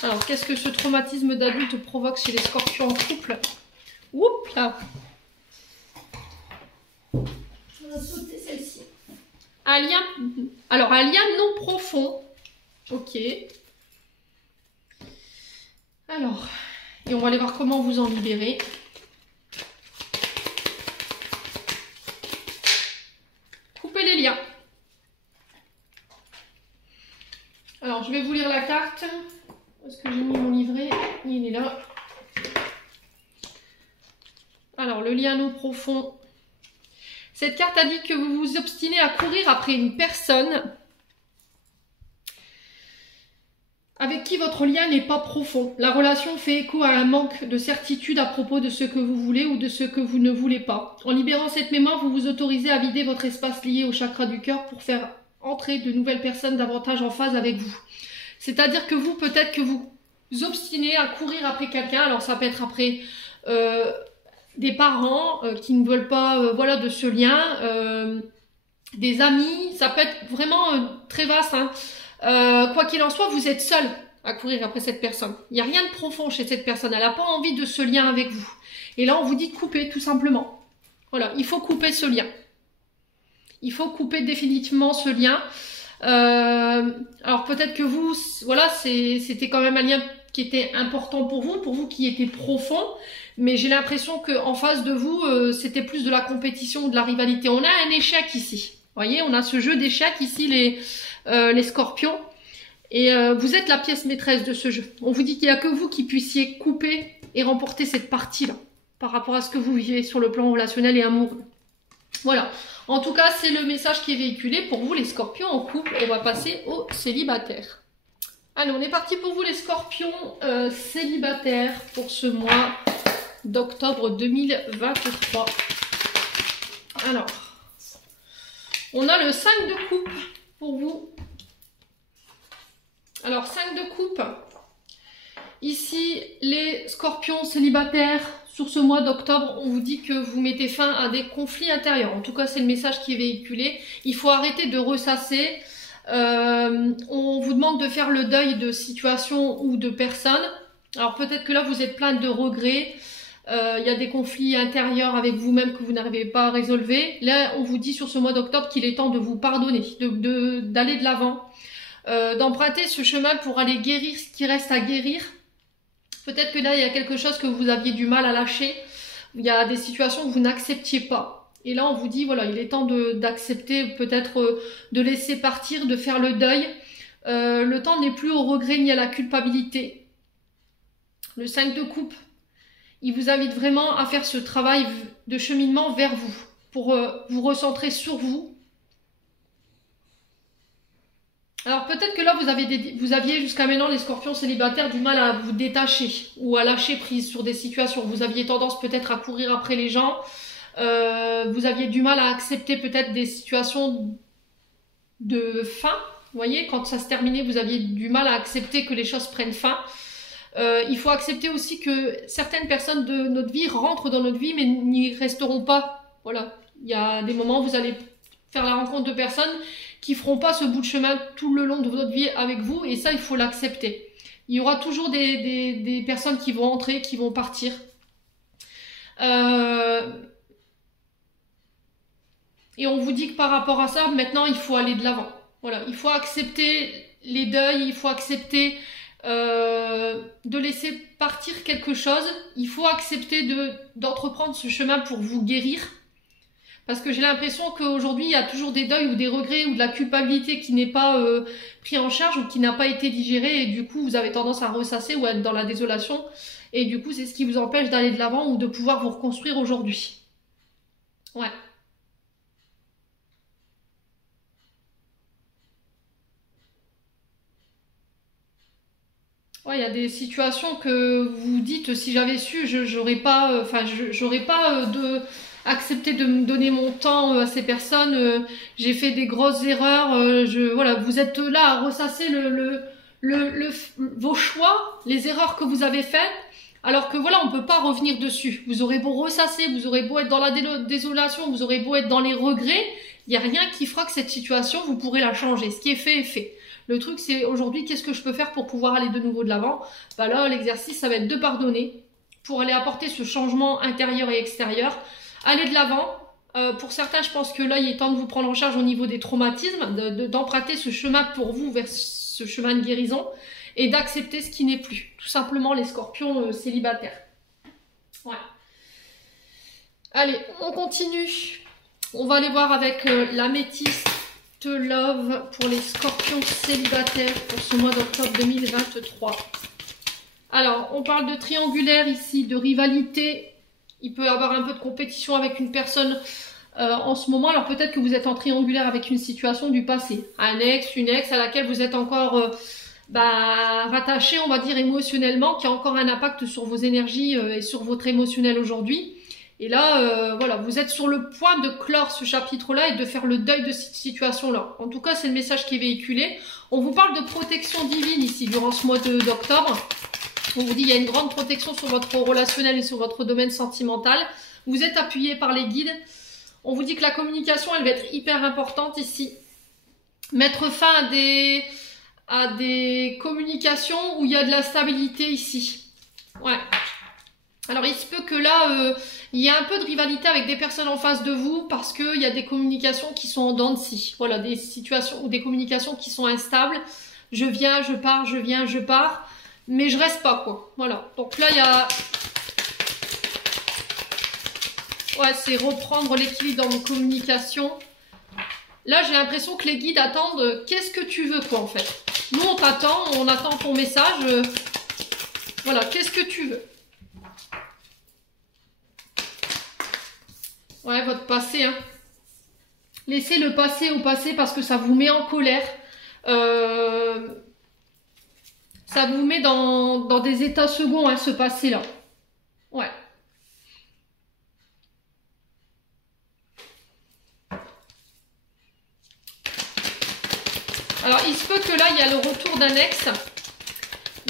Alors, qu'est-ce que ce traumatisme d'adulte provoque chez les scorpions en couple? Oups là. On va sauter celle-ci. Un lien. Alors, un lien non profond. Ok. Alors, et on va aller voir comment vous en libérer. Couper les liens. Alors, je vais vous lire la carte. Est-ce que j'ai mis mon livret? Il est là. Alors, le lien non profond. Cette carte a dit que vous vous obstinez à courir après une personne avec qui votre lien n'est pas profond. La relation fait écho à un manque de certitude à propos de ce que vous voulez ou de ce que vous ne voulez pas. En libérant cette mémoire, vous vous autorisez à vider votre espace lié au chakra du cœur pour faire entrer de nouvelles personnes davantage en phase avec vous. C'est-à-dire que vous, peut-être que vous obstinez à courir après quelqu'un. Alors, ça peut être après des parents qui ne veulent pas voilà, de ce lien, des amis. Ça peut être vraiment très vaste. Hein. Quoi qu'il en soit, vous êtes seul à courir après cette personne. Il n'y a rien de profond chez cette personne. Elle n'a pas envie de ce lien avec vous. Et là, on vous dit de couper, tout simplement. Voilà, il faut couper ce lien. Il faut couper définitivement ce lien. Alors peut-être que vous, voilà, c'était quand même un lien qui était important pour vous qui était profond, mais j'ai l'impression qu'en face de vous, c'était plus de la compétition ou de la rivalité. On a un échec ici, vous voyez, on a ce jeu d'échecs ici, les scorpions, et vous êtes la pièce maîtresse de ce jeu. On vous dit qu'il n'y a que vous qui puissiez couper et remporter cette partie-là, par rapport à ce que vous vivez sur le plan relationnel et amoureux. Voilà. En tout cas, c'est le message qui est véhiculé pour vous, les scorpions en couple. On va passer aux célibataires. Allez, on est parti pour vous, les scorpions célibataires, pour ce mois d'octobre 2023. Alors, on a le 5 de coupe pour vous. Alors, 5 de coupe. Ici, les scorpions célibataires, sur ce mois d'octobre, on vous dit que vous mettez fin à des conflits intérieurs. En tout cas, c'est le message qui est véhiculé. Il faut arrêter de ressasser. On vous demande de faire le deuil de situations ou de personnes. Alors peut-être que là, vous êtes plein de regrets. Il y a des conflits intérieurs avec vous-même que vous n'arrivez pas à résolver. Là, on vous dit sur ce mois d'octobre qu'il est temps de vous pardonner, d'aller de l'avant, d'emprunter ce chemin pour aller guérir ce qui reste à guérir. Peut-être que là, il y a quelque chose que vous aviez du mal à lâcher. Il y a des situations que vous n'acceptiez pas. Et là, on vous dit, voilà, il est temps d'accepter, peut-être de laisser partir, de faire le deuil. Le temps n'est plus au regret ni à la culpabilité. Le 5 de coupe, il vous invite vraiment à faire ce travail de cheminement vers vous, pour vous recentrer sur vous. Alors peut-être que là, vous aviez jusqu'à maintenant, les scorpions célibataires, du mal à vous détacher ou à lâcher prise sur des situations. Vous aviez tendance peut-être à courir après les gens. Vous aviez du mal à accepter peut-être des situations de fin. Vous voyez, quand ça se terminait, vous aviez du mal à accepter que les choses prennent fin. Il faut accepter aussi que certaines personnes de notre vie rentrent dans notre vie, mais n'y resteront pas. Voilà, il y a des moments où vous allez faire la rencontre de personnes qui feront pas ce bout de chemin tout le long de votre vie avec vous, et ça, il faut l'accepter. Il y aura toujours des personnes qui vont entrer, qui vont partir. Et on vous dit que par rapport à ça, maintenant, il faut aller de l'avant. Voilà, il faut accepter les deuils, il faut accepter de laisser partir quelque chose. Il faut accepter d'entreprendre ce chemin pour vous guérir. Parce que j'ai l'impression qu'aujourd'hui, il y a toujours des deuils ou des regrets ou de la culpabilité qui n'est pas pris en charge ou qui n'a pas été digérée. Et du coup, vous avez tendance à ressasser ou à être dans la désolation. Et du coup, c'est ce qui vous empêche d'aller de l'avant ou de pouvoir vous reconstruire aujourd'hui. Ouais. Ouais, il y a des situations que vous dites, si j'avais su, j'aurais pas, j'aurais pas accepté de me donner mon temps à ces personnes. J'ai fait des grosses erreurs. Voilà, vous êtes là à ressasser vos choix, les erreurs que vous avez faites. Alors que voilà, on peut pas revenir dessus. Vous aurez beau ressasser, vous aurez beau être dans la désolation, vous aurez beau être dans les regrets, il n'y a rien qui fera que cette situation, vous pourrez la changer. Ce qui est fait est fait. Le truc, c'est aujourd'hui, qu'est-ce que je peux faire pour pouvoir aller de nouveau de l'avant? Bah là, l'exercice, ça va être de pardonner pour aller apporter ce changement intérieur et extérieur. Aller de l'avant. Pour certains, je pense que là, il est temps de vous prendre en charge au niveau des traumatismes, d'emprunter ce chemin pour vous vers ce chemin de guérison et d'accepter ce qui n'est plus. Tout simplement, les scorpions célibataires. Ouais. Allez, on continue. On va aller voir avec l'améthyste Love pour les scorpions célibataires pour ce mois d'octobre 2023. Alors, on parle de triangulaire ici, de rivalité. Il peut y avoir un peu de compétition avec une personne en ce moment. Alors peut-être que vous êtes en triangulaire avec une situation du passé. Un ex, une ex à laquelle vous êtes encore rattaché, on va dire, émotionnellement, qui a encore un impact sur vos énergies et sur votre émotionnel aujourd'hui. Et là, voilà, vous êtes sur le point de clore ce chapitre-là et de faire le deuil de cette situation-là. En tout cas, c'est le message qui est véhiculé. On vous parle de protection divine ici, durant ce mois d'octobre. On vous dit qu'il y a une grande protection sur votre relationnel et sur votre domaine sentimental. Vous êtes appuyé par les guides. On vous dit que la communication, elle va être hyper importante ici. Mettre fin à des communications où il y a de la stabilité ici. Ouais. Alors, il se peut que là, il y a un peu de rivalité avec des personnes en face de vous parce qu'il y a des communications qui sont en dents de scie. Voilà, des situations ou des communications qui sont instables. Je viens, je pars, je viens, je pars. Mais je reste pas, quoi. Voilà. Donc là, il y a... Ouais, c'est reprendre l'équilibre dans vos communications. Là, j'ai l'impression que les guides attendent qu'est-ce que tu veux, quoi, en fait. Nous, on t'attend, on attend ton message. Voilà, qu'est-ce que tu veux? Ouais, votre passé, hein. Laissez le passé au passé parce que ça vous met en colère. Ça vous met dans des états seconds, hein, ce passé-là. Ouais. Alors, il se peut que là, il y a le retour d'un ex.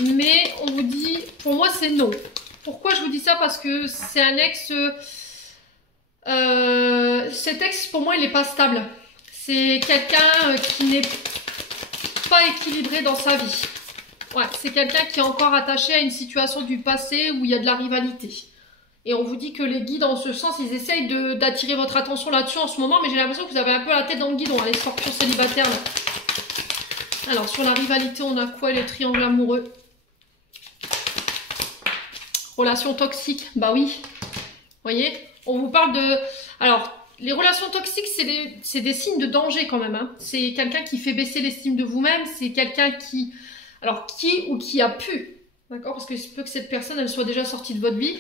Mais on vous dit, pour moi, c'est non. Pourquoi je vous dis ça? Parce que c'est un ex... cet ex, pour moi, il n'est pas stable. C'est quelqu'un qui n'est pas équilibré dans sa vie. Ouais, c'est quelqu'un qui est encore attaché à une situation du passé où il y a de la rivalité. Et on vous dit que les guides, en ce sens, ils essayent d'attirer votre attention là-dessus en ce moment, mais j'ai l'impression que vous avez un peu la tête dans le guidon, hein, les scorpions célibataires, là. Alors, sur la rivalité, on a quoi? Les triangles amoureux. Relations toxiques, bah oui. Vous voyez? On vous parle de... Alors, les relations toxiques, c'est des signes de danger quand même, hein. C'est quelqu'un qui fait baisser l'estime de vous-même, c'est quelqu'un qui... Alors, qui a pu, d'accord? Parce que il se peut que cette personne, elle soit déjà sortie de votre vie.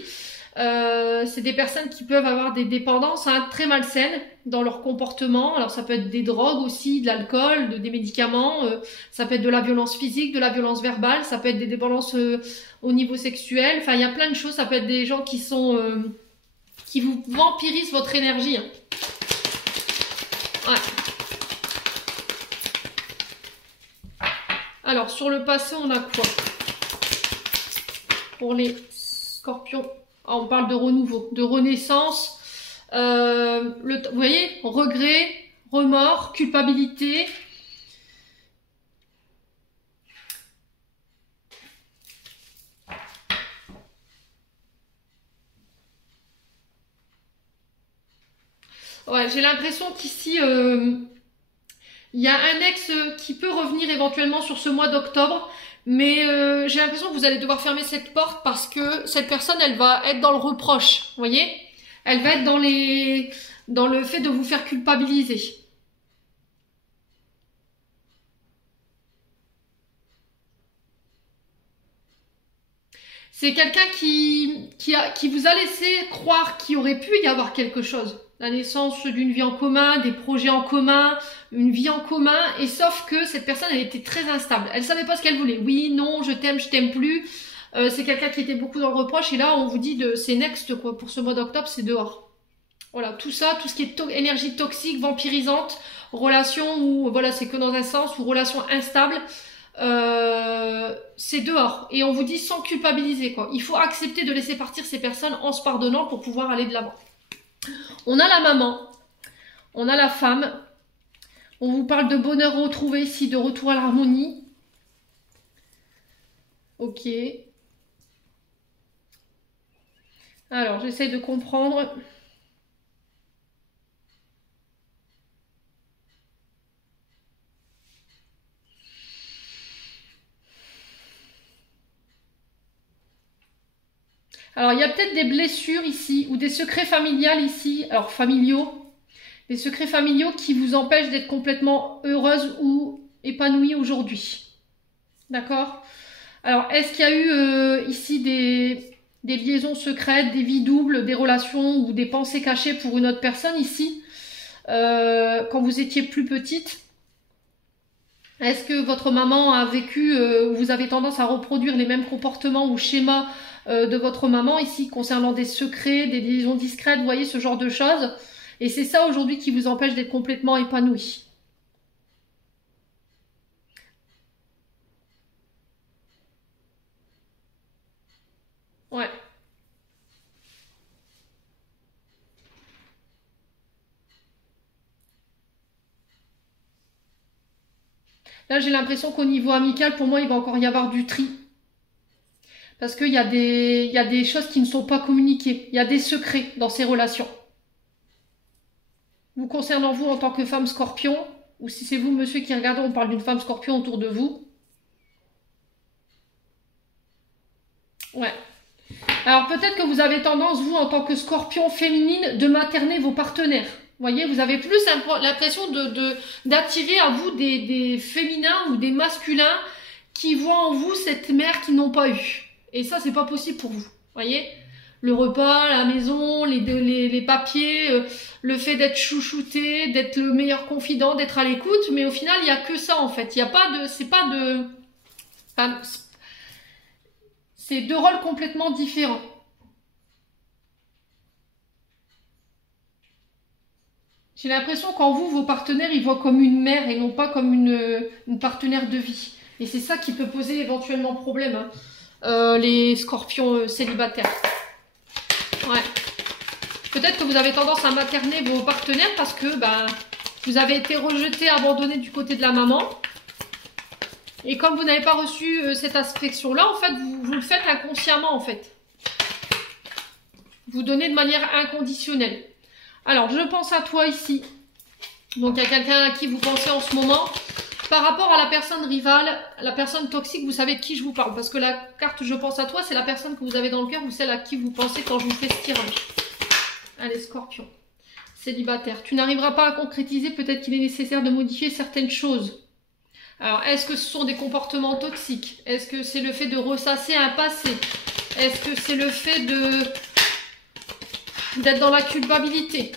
C'est des personnes qui peuvent avoir des dépendances, hein, très malsaines dans leur comportement. Alors, ça peut être des drogues aussi, de l'alcool, des médicaments. Ça peut être de la violence physique, de la violence verbale. Ça peut être des dépendances au niveau sexuel. Enfin, il y a plein de choses. Ça peut être des gens qui sont... qui vous vampirisent votre énergie, hein. Ouais. Alors, sur le passé, on a quoi? Pour les scorpions, on parle de renouveau, de renaissance. Vous voyez, regret, remords, culpabilité. Ouais, j'ai l'impression qu'ici, il y a un ex qui peut revenir éventuellement sur ce mois d'octobre, mais j'ai l'impression que vous allez devoir fermer cette porte parce que cette personne, elle va être dans le reproche, vous voyez? Elle va être dans le fait de vous faire culpabiliser. C'est quelqu'un qui vous a laissé croire qu'il aurait pu y avoir quelque chose. La naissance d'une vie en commun, des projets en commun, une vie en commun, et sauf que cette personne, elle était très instable. Elle savait pas ce qu'elle voulait. Oui, non, je t'aime plus. C'est quelqu'un qui était beaucoup dans le reproche, et là, on vous dit c'est next, quoi. Pour ce mois d'octobre, c'est dehors. Voilà, tout ça, tout ce qui est énergie toxique, vampirisante, relation où, voilà, c'est que dans un sens, ou relation instable, c'est dehors. Et on vous dit sans culpabiliser, quoi. Il faut accepter de laisser partir ces personnes en se pardonnant pour pouvoir aller de l'avant. On a la maman, on a la femme, on vous parle de bonheur retrouvé ici, de retour à l'harmonie. Ok. Alors, j'essaie de comprendre. Alors, il y a peut-être des blessures ici, ou des secrets familiaux ici, alors familiaux, des secrets familiaux qui vous empêchent d'être complètement heureuse ou épanouie aujourd'hui. D'accord? Alors, est-ce qu'il y a eu ici des liaisons secrètes, des vies doubles, des relations ou des pensées cachées pour une autre personne ici, quand vous étiez plus petite? Est-ce que votre maman a vécu, vous avez tendance à reproduire les mêmes comportements ou schémas de votre maman ici concernant des secrets, des liaisons discrètes, vous voyez ce genre de choses. Et c'est ça aujourd'hui qui vous empêche d'être complètement épanoui. Ouais. Là j'ai l'impression qu'au niveau amical, pour moi, il va encore y avoir du tri. Parce qu'il y a des choses qui ne sont pas communiquées. Il y a des secrets dans ces relations. Vous concernant vous en tant que femme scorpion, ou si c'est vous monsieur qui regardez, on parle d'une femme scorpion autour de vous. Ouais. Alors peut-être que vous avez tendance, vous en tant que scorpion féminine, de materner vos partenaires. Vous voyez, vous avez plus l'impression d'attirer à vous des féminins ou des masculins qui voient en vous cette mère qu'ils n'ont pas eue. Et ça, c'est pas possible pour vous. Vous voyez, le repas, la maison, les papiers, le fait d'être chouchouté, d'être le meilleur confident, d'être à l'écoute, mais au final, il n'y a que ça en fait. Il n'y a pas de, c'est pas de, enfin, c'est deux rôles complètement différents. J'ai l'impression qu'en vous, vos partenaires, ils voient comme une mère et non pas comme une partenaire de vie. Et c'est ça qui peut poser éventuellement problème, hein. Les scorpions célibataires. Ouais. Peut-être que vous avez tendance à materner vos partenaires parce que vous avez été rejeté, abandonné du côté de la maman. Et comme vous n'avez pas reçu cette affection-là, en fait, vous le faites inconsciemment, en fait. Vous donnez de manière inconditionnelle. Alors, je pense à toi ici. Donc, il y a quelqu'un à qui vous pensez en ce moment. Par rapport à la personne rivale, la personne toxique, vous savez de qui je vous parle. Parce que la carte je pense à toi, c'est la personne que vous avez dans le cœur ou celle à qui vous pensez quand je vous fais ce tirage. Allez, Scorpion. Célibataire. Tu n'arriveras pas à concrétiser, peut-être qu'il est nécessaire de modifier certaines choses. Alors, est-ce que ce sont des comportements toxiques? Est-ce que c'est le fait de ressasser un passé? Est-ce que c'est le fait d'être dans la culpabilité?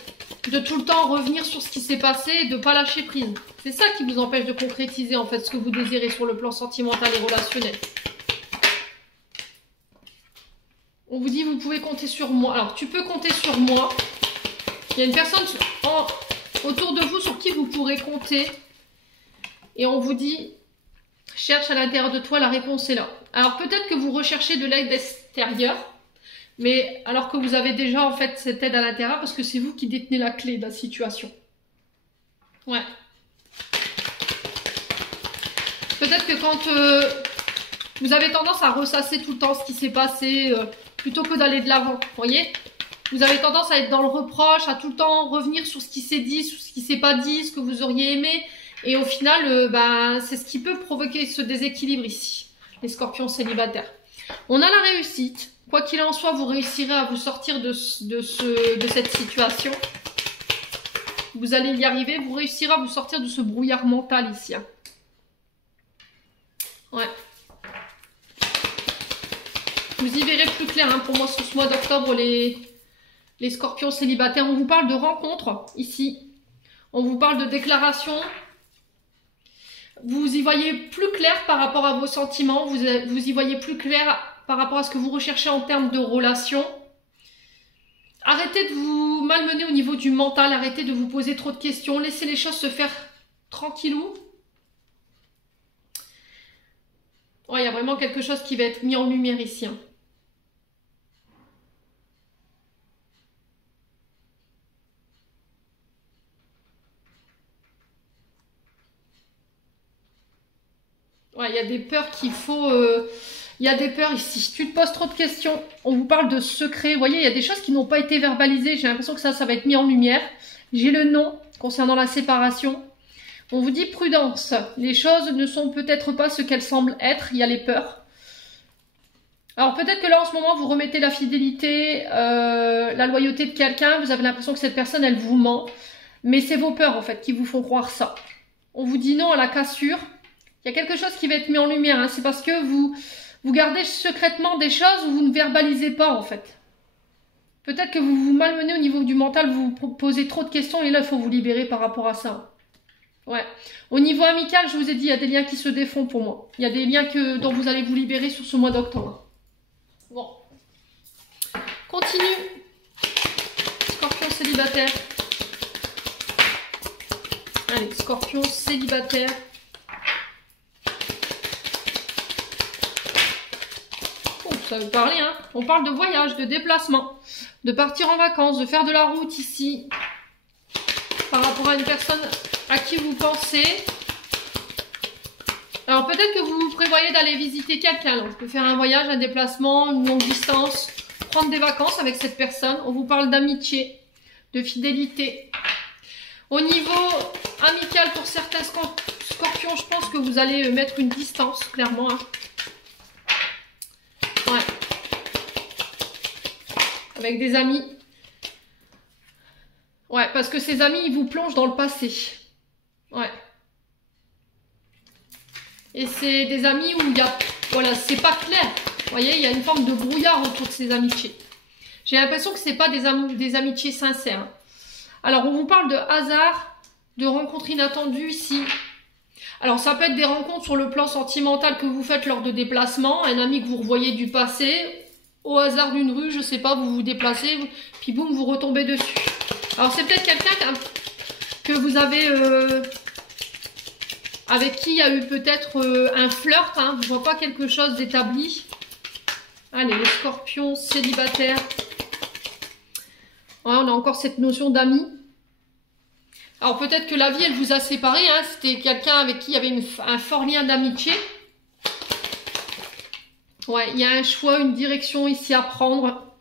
De tout le temps revenir sur ce qui s'est passé et de ne pas lâcher prise? C'est ça qui vous empêche de concrétiser en fait ce que vous désirez sur le plan sentimental et relationnel. On vous dit vous pouvez compter sur moi. Alors tu peux compter sur moi. Il y a une personne autour de vous sur qui vous pourrez compter. Et on vous dit cherche à l'intérieur de toi, la réponse est là. Alors peut-être que vous recherchez de l'aide extérieure. Mais alors que vous avez déjà en fait cette aide à l'intérieur parce que c'est vous qui détenez la clé de la situation. Ouais. Peut-être que quand vous avez tendance à ressasser tout le temps ce qui s'est passé, plutôt que d'aller de l'avant, vous voyez? Vous avez tendance à être dans le reproche, à tout le temps revenir sur ce qui s'est dit, sur ce qui s'est pas dit, ce que vous auriez aimé. Et au final, c'est ce qui peut provoquer ce déséquilibre ici, les scorpions célibataires. On a la réussite. Quoi qu'il en soit, vous réussirez à vous sortir de cette situation. Vous allez y arriver, vous réussirez à vous sortir de ce brouillard mental ici. Hein. Ouais. Vous y verrez plus clair hein, pour moi sur ce mois d'octobre, les scorpions célibataires. On vous parle de rencontres ici. On vous parle de déclarations. Vous y voyez plus clair par rapport à vos sentiments. Vous y voyez plus clair par rapport à ce que vous recherchez en termes de relations. Arrêtez de vous malmener au niveau du mental. Arrêtez de vous poser trop de questions. Laissez les choses se faire tranquillou. Ouais, il y a vraiment quelque chose qui va être mis en lumière ici. Hein. Ouais, il y a des peurs qu'il faut... Il y a des peurs ici. Si tu te poses trop de questions, on vous parle de secrets. Vous voyez, il y a des choses qui n'ont pas été verbalisées. J'ai l'impression que ça va être mis en lumière. J'ai le non concernant la séparation. On vous dit prudence. Les choses ne sont peut-être pas ce qu'elles semblent être. Il y a les peurs. Alors peut-être que là, en ce moment, vous remettez la fidélité, la loyauté de quelqu'un. Vous avez l'impression que cette personne, elle vous ment. Mais c'est vos peurs, en fait, qui vous font croire ça. On vous dit non à la cassure. Il y a quelque chose qui va être mis en lumière. Hein. C'est parce que vous gardez secrètement des choses où vous ne verbalisez pas, en fait. Peut-être que vous vous malmenez au niveau du mental, vous vous posez trop de questions et là, il faut vous libérer par rapport à ça. Ouais. Au niveau amical, je vous ai dit, il y a des liens qui se défont pour moi. Il y a des liens dont vous allez vous libérer sur ce mois d'octobre. Bon. Continue. Scorpion célibataire. Allez, scorpion célibataire. Ça veut parler, hein. On parle de voyage, de déplacement, de partir en vacances, de faire de la route ici, par rapport à une personne à qui vous pensez. Alors peut-être que vous prévoyez d'aller visiter quelqu'un, on peut faire un voyage, un déplacement, une longue distance, prendre des vacances avec cette personne. On vous parle d'amitié, de fidélité. Au niveau amical, pour certains scorpions, je pense que vous allez mettre une distance, clairement, hein. Ouais. Avec des amis. Ouais, parce que ces amis, ils vous plongent dans le passé. Ouais. Et c'est des amis où il y a... Voilà, c'est pas clair. Vous voyez, il y a une forme de brouillard autour de ces amitiés. J'ai l'impression que c'est pas des amitiés sincères. Alors, on vous parle de hasard, de rencontres inattendues ici. Alors, ça peut être des rencontres sur le plan sentimental que vous faites lors de déplacements, un ami que vous revoyez du passé, au hasard d'une rue, je sais pas, vous vous déplacez, puis boum, vous retombez dessus. Alors, c'est peut-être quelqu'un que vous avez, avec qui il y a eu peut-être un flirt, hein, je vois pas quelque chose d'établi. Allez, les scorpions célibataires. Ouais, on a encore cette notion d'amis. Alors peut-être que la vie, elle vous a séparé, hein. C'était quelqu'un avec qui il y avait un fort lien d'amitié. Ouais, il y a un choix, une direction ici à prendre.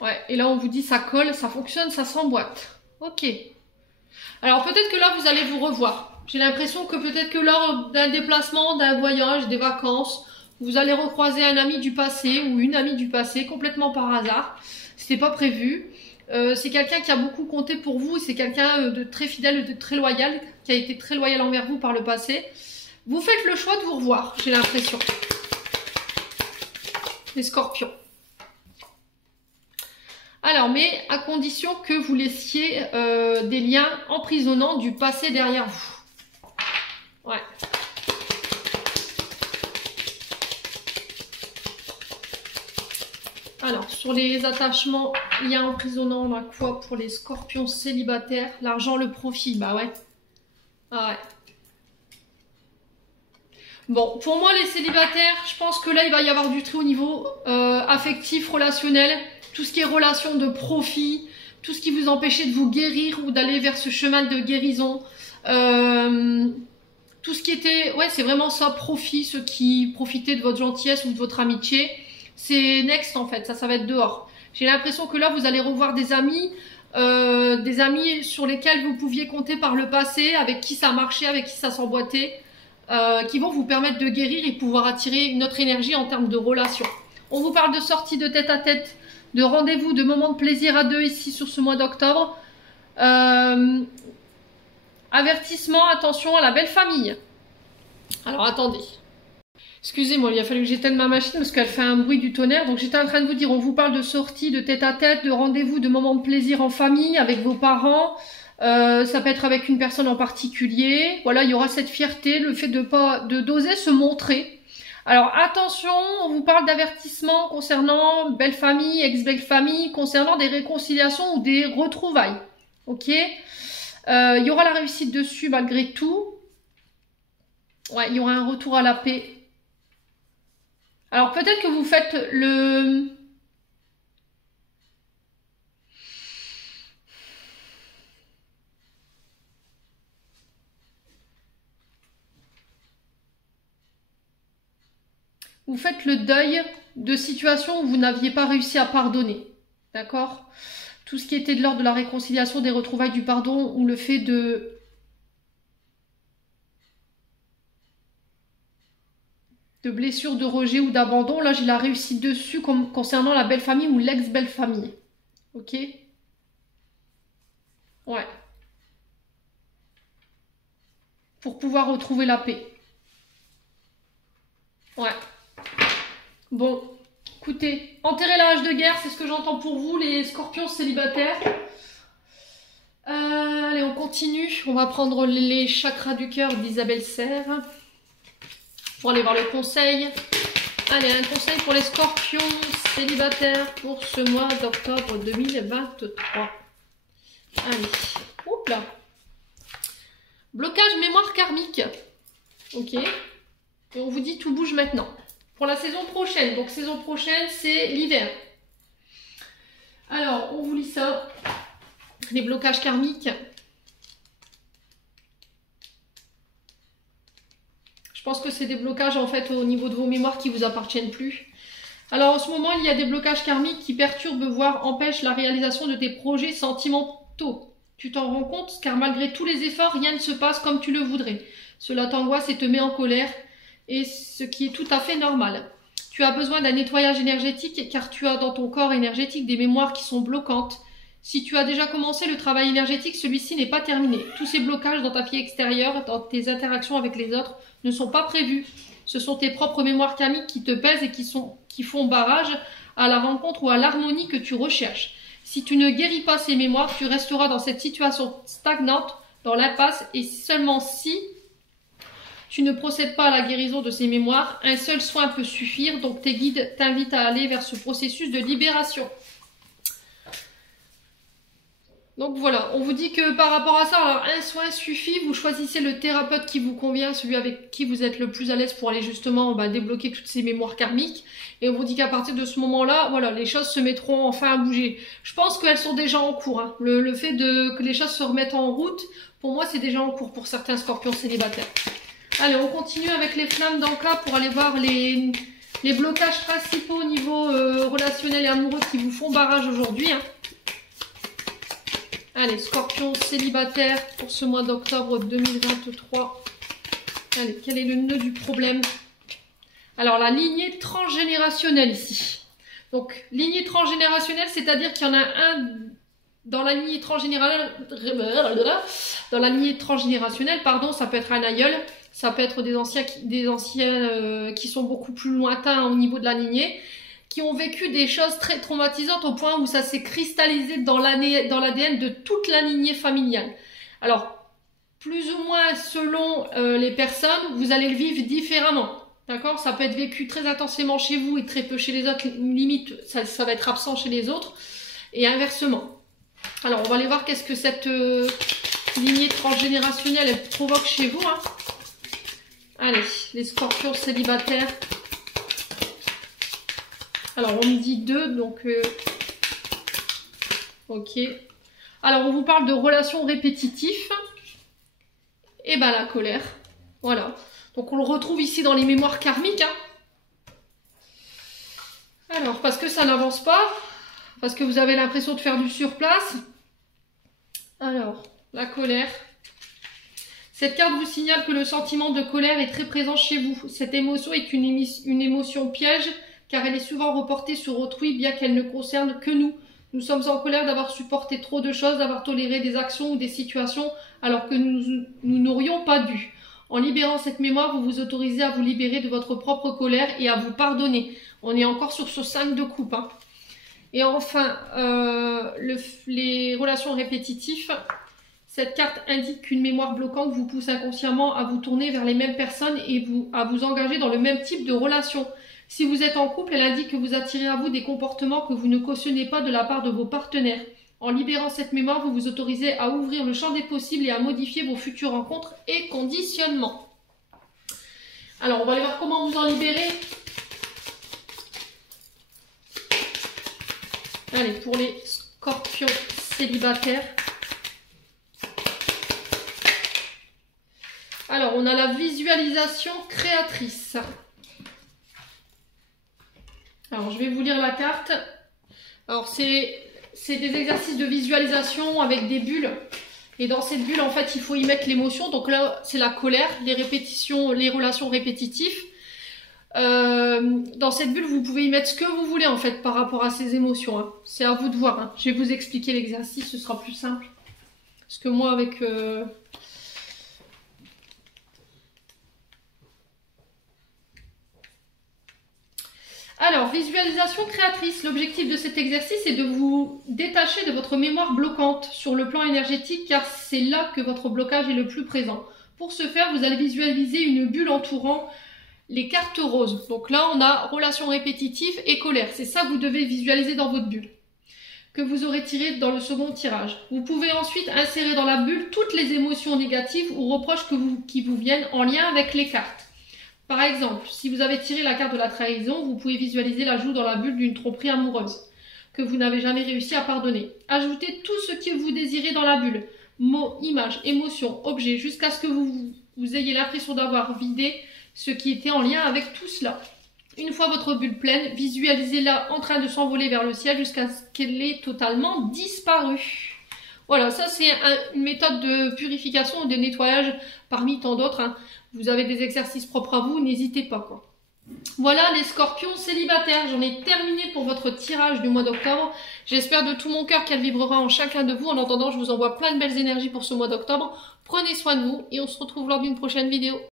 Ouais, et là on vous dit ça colle, ça fonctionne, ça s'emboîte. Ok. Alors peut-être que là vous allez vous revoir. J'ai l'impression que peut-être que lors d'un déplacement, d'un voyage, des vacances, vous allez recroiser un ami du passé ou une amie du passé complètement par hasard. C'était pas prévu. C'est quelqu'un qui a beaucoup compté pour vous. C'est quelqu'un de très fidèle, de très loyal, qui a été très loyal envers vous par le passé. Vous faites le choix de vous revoir, j'ai l'impression. Les scorpions. Alors, mais à condition que vous laissiez des liens emprisonnants du passé derrière vous. Ouais. Alors, sur les attachements, liens emprisonnants, on a quoi pour les scorpions célibataires? L'argent, le profit, bah ouais. Ah ouais. Bon, pour moi, les célibataires, je pense que là, il va y avoir du tri au niveau affectif, relationnel. Tout ce qui est relation de profit, tout ce qui vous empêchait de vous guérir ou d'aller vers ce chemin de guérison. Tout ce qui était, ouais, c'est vraiment ça, profit, ceux qui profitaient de votre gentillesse ou de votre amitié. C'est next en fait, ça va être dehors. J'ai l'impression que là, vous allez revoir des amis sur lesquels vous pouviez compter par le passé, avec qui ça marchait, avec qui ça s'emboîtait, qui vont vous permettre de guérir et pouvoir attirer une autre énergie en termes de relations. On vous parle de sorties de tête à tête, de rendez-vous, de moments de plaisir à deux ici sur ce mois d'octobre. Avertissement, attention à la belle famille. Alors attendez. Excusez-moi, il a fallu que j'éteigne ma machine parce qu'elle fait un bruit du tonnerre. Donc j'étais en train de vous dire, on vous parle de sorties de tête à tête, de rendez-vous, de moments de plaisir en famille, avec vos parents. Ça peut être avec une personne en particulier. Voilà, il y aura cette fierté, le fait d'oser se montrer. Alors attention, on vous parle d'avertissement concernant belle famille, ex-belle famille, concernant des réconciliations ou des retrouvailles. Ok, il y aura la réussite dessus malgré tout. Ouais, il y aura un retour à la paix. Alors peut-être que vous faites le... Vous faites le deuil de situations où vous n'aviez pas réussi à pardonner. D'accord? Tout ce qui était de l'ordre de la réconciliation, des retrouvailles, du pardon, ou le fait de blessures, de rejet ou d'abandon. Là, j'ai la réussite dessus concernant la belle famille ou l'ex-belle famille. Ok? Ouais. Pour pouvoir retrouver la paix. Ouais. Bon, écoutez, enterrez la hache de guerre, c'est ce que j'entends pour vous, les scorpions célibataires. Allez, on continue. On va prendre les chakras du cœur d'Isabelle Serre pour aller voir le conseil. Allez, un conseil pour les scorpions célibataires pour ce mois d'octobre 2023. Allez, oups là. Blocage mémoire karmique. Ok. Et on vous dit tout bouge maintenant. Pour la saison prochaine. Donc saison prochaine, c'est l'hiver. Alors, on vous lit ça. Les blocages karmiques. Je pense que c'est des blocages en fait au niveau de vos mémoires qui vous appartiennent plus. Alors en ce moment, il y a des blocages karmiques qui perturbent, voire empêchent la réalisation de tes projets sentimentaux. Tu t'en rends compte car malgré tous les efforts, rien ne se passe comme tu le voudrais. Cela t'angoisse et te met en colère, et ce qui est tout à fait normal. Tu as besoin d'un nettoyage énergétique car tu as dans ton corps énergétique des mémoires qui sont bloquantes. Si tu as déjà commencé le travail énergétique, celui-ci n'est pas terminé. Tous ces blocages dans ta vie extérieure, dans tes interactions avec les autres, ne sont pas prévus. Ce sont tes propres mémoires karmiques qui te pèsent et qui font barrage à la rencontre ou à l'harmonie que tu recherches. Si tu ne guéris pas ces mémoires, tu resteras dans cette situation stagnante, dans l'impasse, et seulement si tu ne procèdes pas à la guérison de ces mémoires, un seul soin peut suffire, donc tes guides t'invitent à aller vers ce processus de libération. Donc voilà, on vous dit que par rapport à ça, alors un soin suffit, vous choisissez le thérapeute qui vous convient, celui avec qui vous êtes le plus à l'aise pour aller justement débloquer toutes ces mémoires karmiques. Et on vous dit qu'à partir de ce moment-là, voilà, les choses se mettront enfin à bouger. Je pense qu'elles sont déjà en cours. Hein. Le fait que les choses se remettent en route, pour moi c'est déjà en cours pour certains scorpions célibataires. Allez, on continue avec les flammes d'Anka pour aller voir les blocages principaux au niveau relationnel et amoureux qui vous font barrage aujourd'hui. Hein. Allez, scorpion célibataire pour ce mois d'octobre 2023. Allez, quel est le nœud du problème? Alors, la lignée transgénérationnelle ici. Donc, lignée transgénérationnelle, c'est-à-dire qu'il y en a un dans la lignée transgénérationnelle. Dans la lignée transgénérationnelle, pardon, ça peut être un aïeul, ça peut être des anciens qui sont beaucoup plus lointains au niveau de la lignée, qui ont vécu des choses très traumatisantes au point où ça s'est cristallisé dans l'ADN de toute la lignée familiale. Alors, plus ou moins selon les personnes, vous allez le vivre différemment. D'accord? Ça peut être vécu très intensément chez vous et très peu chez les autres. Limite, ça va être absent chez les autres. Et inversement. Alors, on va aller voir qu'est-ce que cette lignée transgénérationnelle elle provoque chez vous. Hein. Allez, les scorpions célibataires. Alors, on me dit 2, donc... ok. Alors, on vous parle de relations répétitives. Et ben la colère. Voilà. Donc, on le retrouve ici dans les mémoires karmiques. Hein. Alors, parce que ça n'avance pas. Parce que vous avez l'impression de faire du surplace. Alors, la colère. Cette carte vous signale que le sentiment de colère est très présent chez vous. Cette émotion est une émotion piège, car elle est souvent reportée sur autrui, bien qu'elle ne concerne que nous. Nous sommes en colère d'avoir supporté trop de choses, d'avoir toléré des actions ou des situations, alors que nous n'aurions pas dû. En libérant cette mémoire, vous vous autorisez à vous libérer de votre propre colère et à vous pardonner. On est encore sur ce 5 de coupe. Hein. Et enfin, les relations répétitives. Cette carte indique qu'une mémoire bloquante vous pousse inconsciemment à vous tourner vers les mêmes personnes et à vous engager dans le même type de relation. Si vous êtes en couple, elle indique que vous attirez à vous des comportements que vous ne cautionnez pas de la part de vos partenaires. En libérant cette mémoire, vous vous autorisez à ouvrir le champ des possibles et à modifier vos futures rencontres et conditionnements. Alors, on va aller voir comment vous en libérer. Allez, pour les scorpions célibataires. Alors, on a la visualisation créatrice. Alors, je vais vous lire la carte. Alors, c'est des exercices de visualisation avec des bulles. Et dans cette bulle, en fait, il faut y mettre l'émotion. Donc là, c'est la colère, les répétitions, les relations répétitives. Dans cette bulle, vous pouvez y mettre ce que vous voulez, en fait, par rapport à ces émotions. Hein. C'est à vous de voir. Hein. Je vais vous expliquer l'exercice, ce sera plus simple. Parce que moi, avec... Alors, visualisation créatrice. L'objectif de cet exercice est de vous détacher de votre mémoire bloquante sur le plan énergétique, car c'est là que votre blocage est le plus présent. Pour ce faire, vous allez visualiser une bulle entourant les cartes roses. Donc là, on a relations répétitives et colère. C'est ça que vous devez visualiser dans votre bulle, que vous aurez tiré dans le second tirage. Vous pouvez ensuite insérer dans la bulle toutes les émotions négatives ou reproches qui vous viennent en lien avec les cartes. Par exemple, si vous avez tiré la carte de la trahison, vous pouvez visualiser l'ajout dans la bulle d'une tromperie amoureuse que vous n'avez jamais réussi à pardonner. Ajoutez tout ce que vous désirez dans la bulle, mots, images, émotions, objets, jusqu'à ce que vous ayez l'impression d'avoir vidé ce qui était en lien avec tout cela. Une fois votre bulle pleine, visualisez-la en train de s'envoler vers le ciel jusqu'à ce qu'elle ait totalement disparu. Voilà, ça c'est une méthode de purification ou de nettoyage parmi tant d'autres. Hein. Vous avez des exercices propres à vous, n'hésitez pas. Quoi. Voilà les scorpions célibataires, j'en ai terminé pour votre tirage du mois d'octobre. J'espère de tout mon cœur qu'elle vibrera en chacun de vous. En attendant, je vous envoie plein de belles énergies pour ce mois d'octobre. Prenez soin de vous et on se retrouve lors d'une prochaine vidéo.